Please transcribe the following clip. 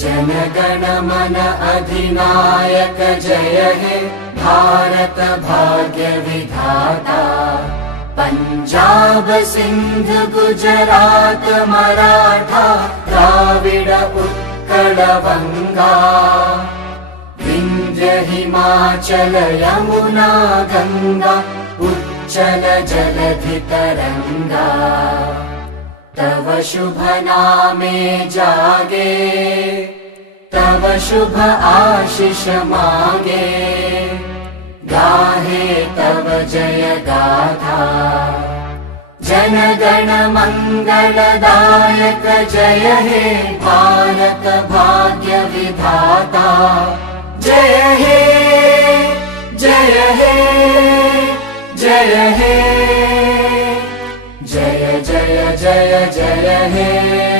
जनगण मन अधिनायक जय हे भारत भाग्य विधाता। पंजाब सिंध गुजरात मराठा द्राविड उत्कल बंगा। विंध्य हिमाचल यमुना गंगा उच्चल जलधि तरंगा। तव शुभ नामे जागे तव शुभ आशीष मांगे। गाहे तव जय गाथा जनगण मंगलदायक जय हे भारत भाग्य विधाता। जय हे जय हे जय हे जय जय जय जय हे।